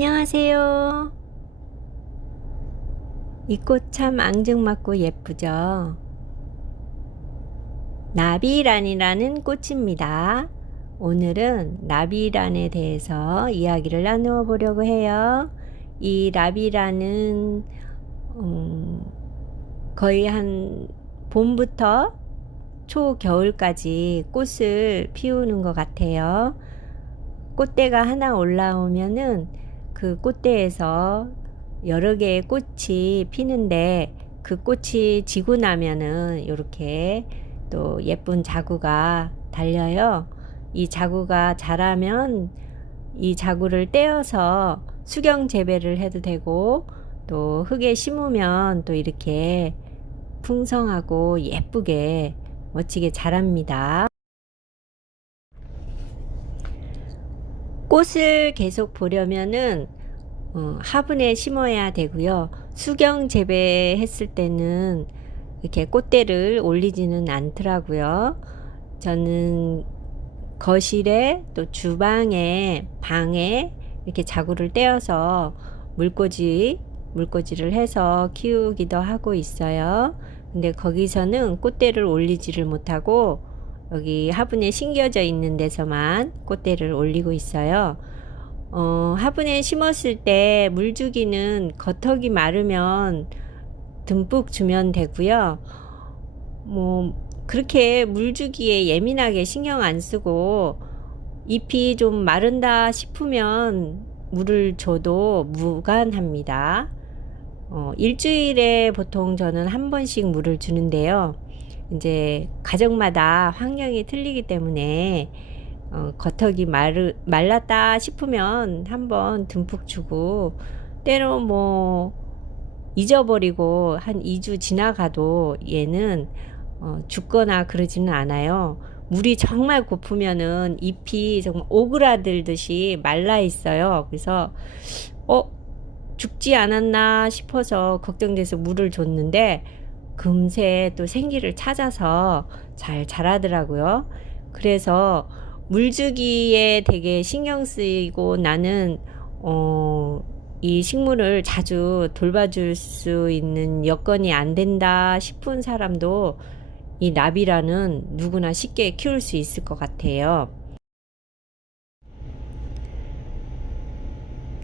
안녕하세요. 이 꽃 참 앙증맞고 예쁘죠? 나비란이라는 꽃입니다. 오늘은 나비란에 대해서 이야기를 나누어 보려고 해요. 이 나비란은 거의 한 봄부터 초겨울까지 꽃을 피우는 것 같아요. 꽃대가 하나 올라오면은 그 꽃대에서 여러 개의 꽃이 피는데, 그 꽃이 지고 나면은 이렇게 또 예쁜 자구가 달려요. 이 자구가 자라면 이 자구를 떼어서 수경 재배를 해도 되고, 또 흙에 심으면 또 이렇게 풍성하고 예쁘게 멋지게 자랍니다. 꽃을 계속 보려면은 화분에 심어야 되고요. 수경 재배했을 때는 이렇게 꽃대를 올리지는 않더라고요. 저는 거실에 또 주방에 방에 이렇게 자구를 떼어서 물꽂이를 해서 키우기도 하고 있어요. 근데 거기서는 꽃대를 올리지를 못하고 여기 화분에 심겨져 있는 데서만 꽃대를 올리고 있어요. 화분에 심었을 때 물주기는 겉흙이 마르면 듬뿍 주면 되고요. 그렇게 물주기에 예민하게 신경 안 쓰고 잎이 좀 마른다 싶으면 물을 줘도 무관합니다. 일주일에 보통 저는 한 번씩 물을 주는데요. 이제 가정마다 환경이 틀리기 때문에 겉흙이 말랐다 싶으면 한번 듬뿍 주고, 때로 잊어버리고 한 2주 지나가도 얘는 죽거나 그러지는 않아요. 물이 정말 고프면은 잎이 정말 오그라들듯이 말라 있어요. 그래서 죽지 않았나 싶어서 걱정돼서 물을 줬는데 금세 또 생기를 찾아서 잘 자라더라고요. 그래서 물주기에 되게 신경 쓰이고, 나는 이 식물을 자주 돌봐줄 수 있는 여건이 안 된다 싶은 사람도 이 나비라는 누구나 쉽게 키울 수 있을 것 같아요.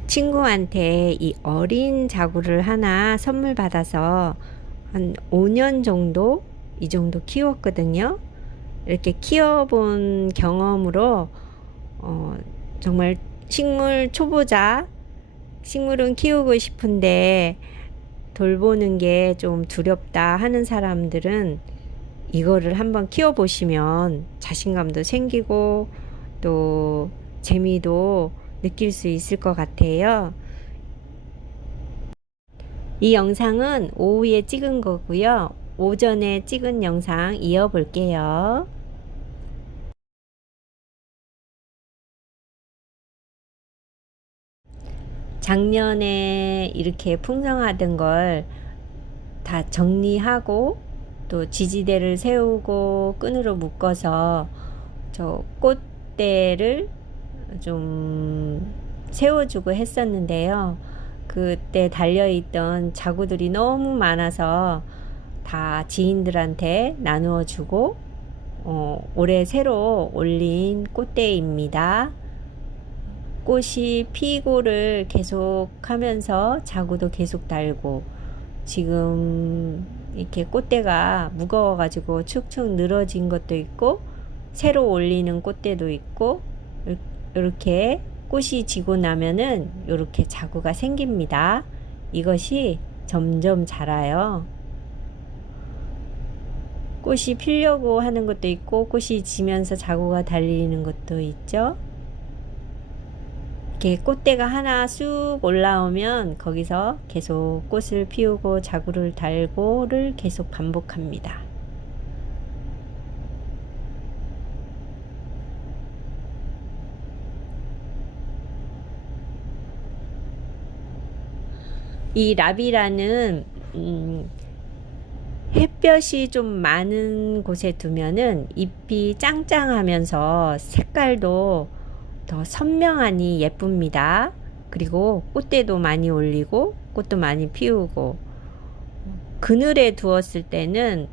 친구한테 이 어린 자구를 하나 선물 받아서 한 5년 정도 이 정도 키웠거든요. 이렇게 키워본 경험으로 정말 식물 초보자, 식물은 키우고 싶은데 돌보는 게 좀 두렵다 하는 사람들은 이거를 한번 키워보시면 자신감도 생기고 또 재미도 느낄 수 있을 것 같아요. 이 영상은 오후에 찍은 거고요. 오전에 찍은 영상 이어볼게요. 작년에 이렇게 풍성하던 걸 다 정리하고 또 지지대를 세우고 끈으로 묶어서 저 꽃대를 좀 세워주고 했었는데요. 그때 달려있던 자구들이 너무 많아서 다 지인들한테 나누어 주고 올해 새로 올린 꽃대입니다. 꽃이 피고를 계속 하면서 자구도 계속 달고, 지금 이렇게 꽃대가 무거워 가지고 축축 늘어진 것도 있고 새로 올리는 꽃대도 있고, 이렇게 꽃이 지고 나면은 이렇게 자구가 생깁니다. 이것이 점점 자라요. 꽃이 피려고 하는 것도 있고 꽃이 지면서 자구가 달리는 것도 있죠. 이렇게 꽃대가 하나 쑥 올라오면 거기서 계속 꽃을 피우고 자구를 달고를 계속 반복합니다. 이 라비라는 햇볕이 좀 많은 곳에 두면은 잎이 짱짱하면서 색깔도 더 선명하니 예쁩니다. 그리고 꽃대도 많이 올리고 꽃도 많이 피우고, 그늘에 두었을 때는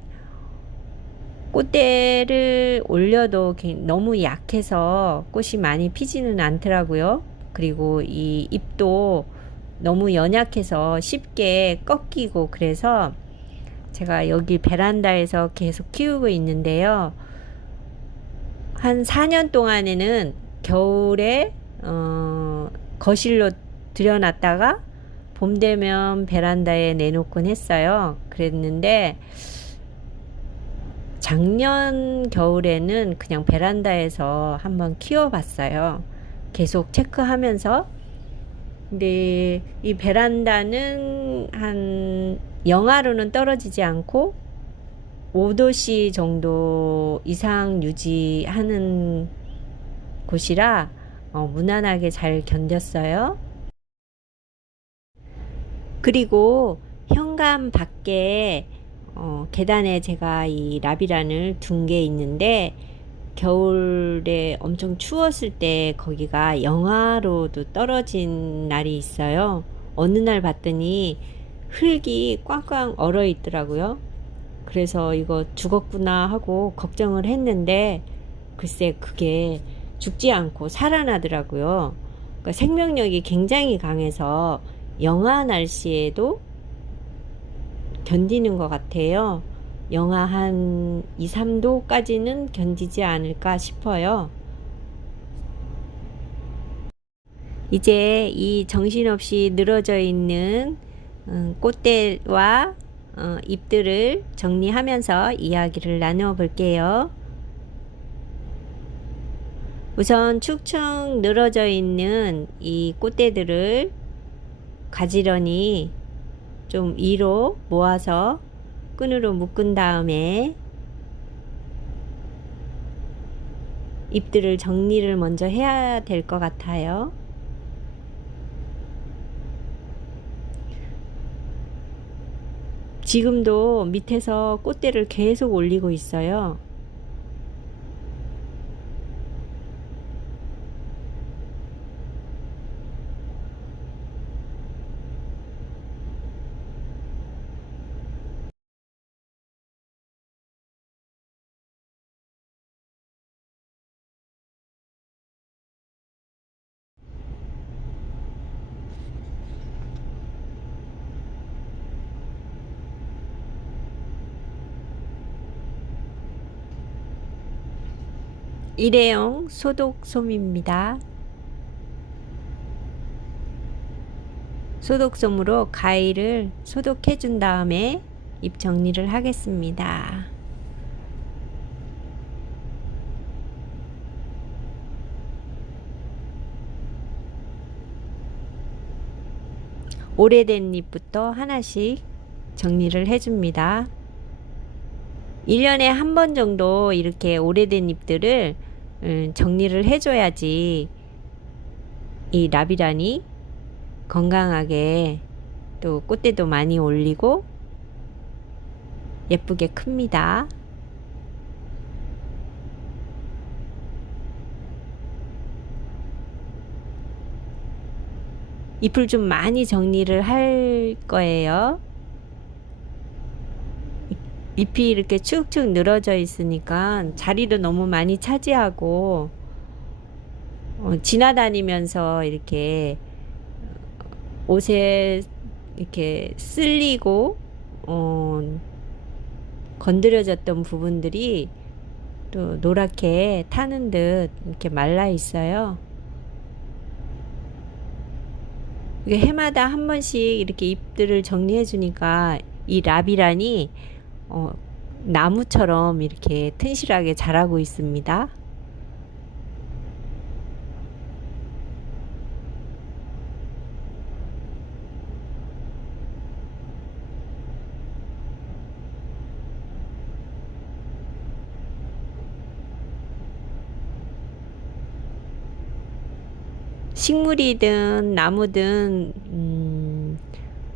꽃대를 올려도 너무 약해서 꽃이 많이 피지는 않더라고요. 그리고 이 잎도 너무 연약해서 쉽게 꺾이고, 그래서 제가 여기 베란다에서 계속 키우고 있는데요. 한 4년 동안에는 겨울에 거실로 들여놨다가 봄 되면 베란다에 내놓곤 했어요. 그랬는데 작년 겨울에는 그냥 베란다에서 한번 키워봤어요. 계속 체크하면서. 근데 이 베란다는 한 영하로는 떨어지지 않고 5도씨 정도 이상 유지하는 곳이라 무난하게 잘 견뎠어요. 그리고 현관 밖에 계단에 제가 이 라비란을 둔 게 있는데, 겨울에 엄청 추웠을 때 거기가 영하로도 떨어진 날이 있어요. 어느 날 봤더니 흙이 꽝꽝 얼어 있더라고요. 그래서 이거 죽었구나 하고 걱정을 했는데, 글쎄 그게 죽지 않고 살아나더라고요. 그러니까 생명력이 굉장히 강해서 영하 날씨에도 견디는 것 같아요. 영하 한 2, 3도까지는 견디지 않을까 싶어요. 이제 이 정신없이 늘어져 있는 꽃대와 잎들을 정리하면서 이야기를 나누어 볼게요. 우선 축축 늘어져 있는 이 꽃대들을 가지런히 좀 위로 모아서 끈으로 묶은 다음에 잎들을 정리를 먼저 해야 될 것 같아요. 지금도 밑에서 꽃대를 계속 올리고 있어요. 일회용 소독솜입니다. 소독솜으로 가위를 소독해 준 다음에 잎 정리를 하겠습니다. 오래된 잎부터 하나씩 정리를 해줍니다. 1년에 한 번 정도 이렇게 오래된 잎들을 정리를 해줘야지 이 라비란이 건강하게 또 꽃대도 많이 올리고 예쁘게 큽니다. 잎을 좀 많이 정리를 할 거예요. 잎이 이렇게 축축 늘어져 있으니까 자리도 너무 많이 차지하고 지나다니면서 이렇게 옷에 이렇게 쓸리고 건드려졌던 부분들이 또 노랗게 타는 듯 이렇게 말라 있어요. 이게 해마다 한 번씩 이렇게 잎들을 정리해 주니까 이 라비란이 나무처럼 이렇게 튼실하게 자라고 있습니다. 식물이든 나무든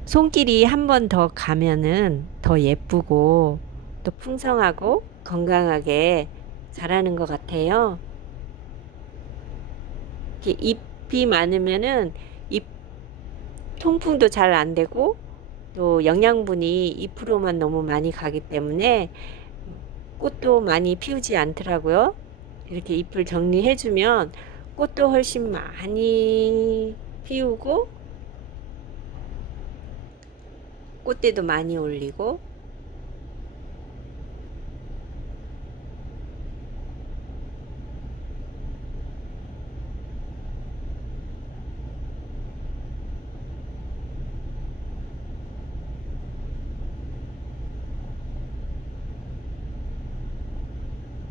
손길이 한 번 더 가면은 더 예쁘고 또 풍성하고 건강하게 자라는 것 같아요. 이렇게 잎이 많으면은 잎 통풍도 잘 안 되고 또 영양분이 잎으로만 너무 많이 가기 때문에 꽃도 많이 피우지 않더라고요. 이렇게 잎을 정리해주면 꽃도 훨씬 많이 피우고 꽃대도 많이 올리고.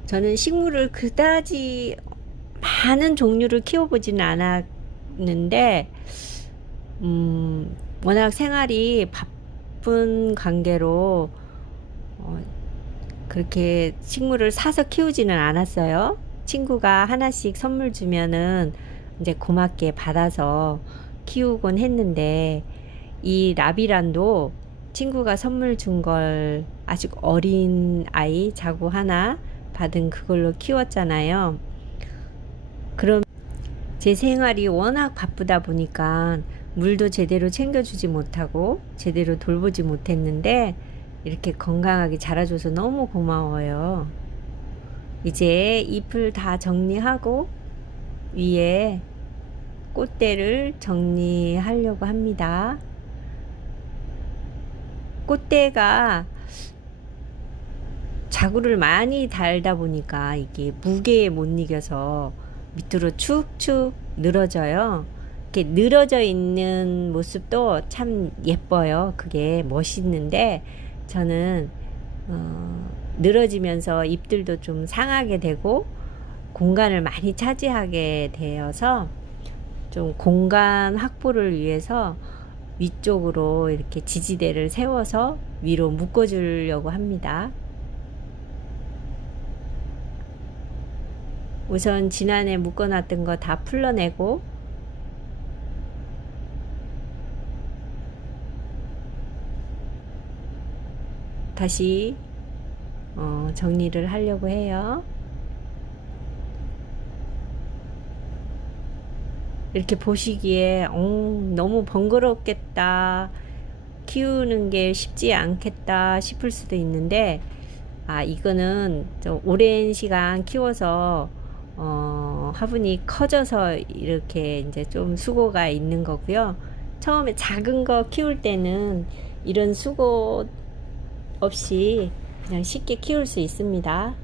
저는 식물을 그다지 많은 종류를 키워보지는 않았는데, 워낙 생활이 바쁜 관계로 그렇게 식물을 사서 키우지는 않았어요. 친구가 하나씩 선물 주면은 이제 고맙게 받아서 키우곤 했는데, 이 라비란도 친구가 선물 준 걸 아직 어린 아이 자구 하나 받은 그걸로 키웠잖아요. 그럼 제 생활이 워낙 바쁘다 보니까 물도 제대로 챙겨주지 못하고 제대로 돌보지 못했는데 이렇게 건강하게 자라줘서 너무 고마워요. 이제 잎을 다 정리하고 위에 꽃대를 정리하려고 합니다. 꽃대가 자구를 많이 달다 보니까 이게 무게에 못 이겨서 밑으로 축축 늘어져요. 이렇게 늘어져 있는 모습도 참 예뻐요. 그게 멋있는데 저는 늘어지면서 잎들도 좀 상하게 되고 공간을 많이 차지하게 되어서 좀 공간 확보를 위해서 위쪽으로 이렇게 지지대를 세워서 위로 묶어주려고 합니다. 우선 지난해 묶어놨던 거 다 풀러내고 다시 정리를 하려고 해요. 이렇게 보시기에 너무 번거롭겠다, 키우는 게 쉽지 않겠다 싶을 수도 있는데, 이거는 오랜 시간 키워서 화분이 커져서 이렇게 이제 좀 수고가 있는 거고요. 처음에 작은 거 키울 때는 이런 수고 없이 그냥 쉽게 키울 수 있습니다.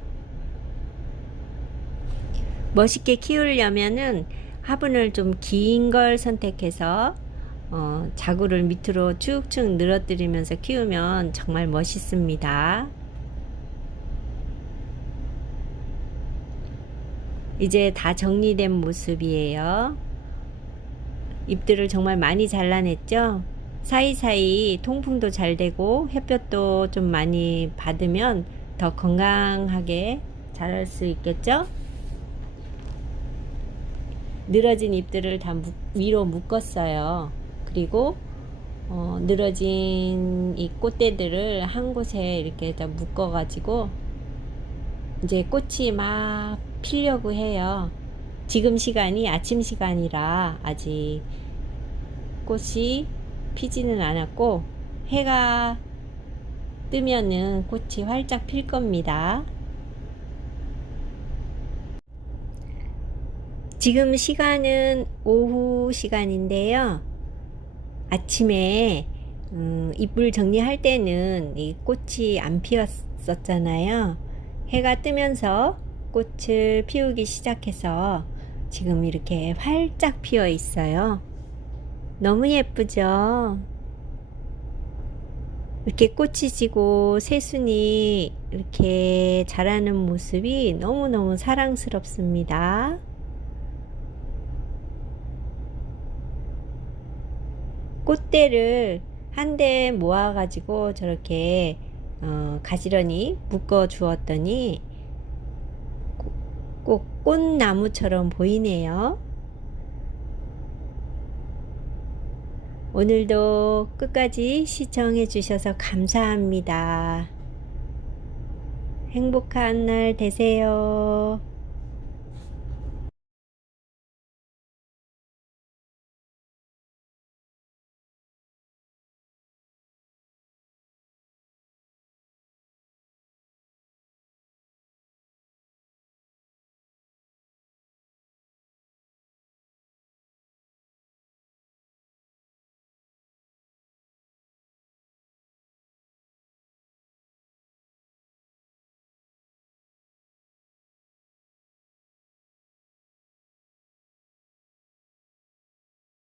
멋있게 키우려면은 화분을 좀 긴 걸 선택해서 자구를 밑으로 쭉쭉 늘어뜨리면서 키우면 정말 멋있습니다. 이제 다 정리된 모습이에요. 잎들을 정말 많이 잘라냈죠. 사이사이 통풍도 잘 되고 햇볕도 좀 많이 받으면 더 건강하게 자랄 수 있겠죠. 늘어진 잎들을 다 위로 묶었어요. 그리고 늘어진 이 꽃대들을 한 곳에 이렇게 다 묶어 가지고 이제 꽃이 막 피려고 해요. 지금 시간이 아침 시간이라 아직 꽃이 피지는 않았고 해가 뜨면은 꽃이 활짝 필 겁니다. 지금 시간은 오후 시간인데요. 아침에 잎을 정리할 때는 이 꽃이 안 피었었잖아요. 해가 뜨면서 꽃을 피우기 시작해서 지금 이렇게 활짝 피어 있어요. 너무 예쁘죠? 이렇게 꽃이 지고 새순이 이렇게 자라는 모습이 너무너무 사랑스럽습니다. 꽃대를 한데 모아가지고 저렇게 가지런히 묶어 주었더니 꼭 꽃나무처럼 보이네요. 오늘도 끝까지 시청해 주셔서 감사합니다. 행복한 날 되세요.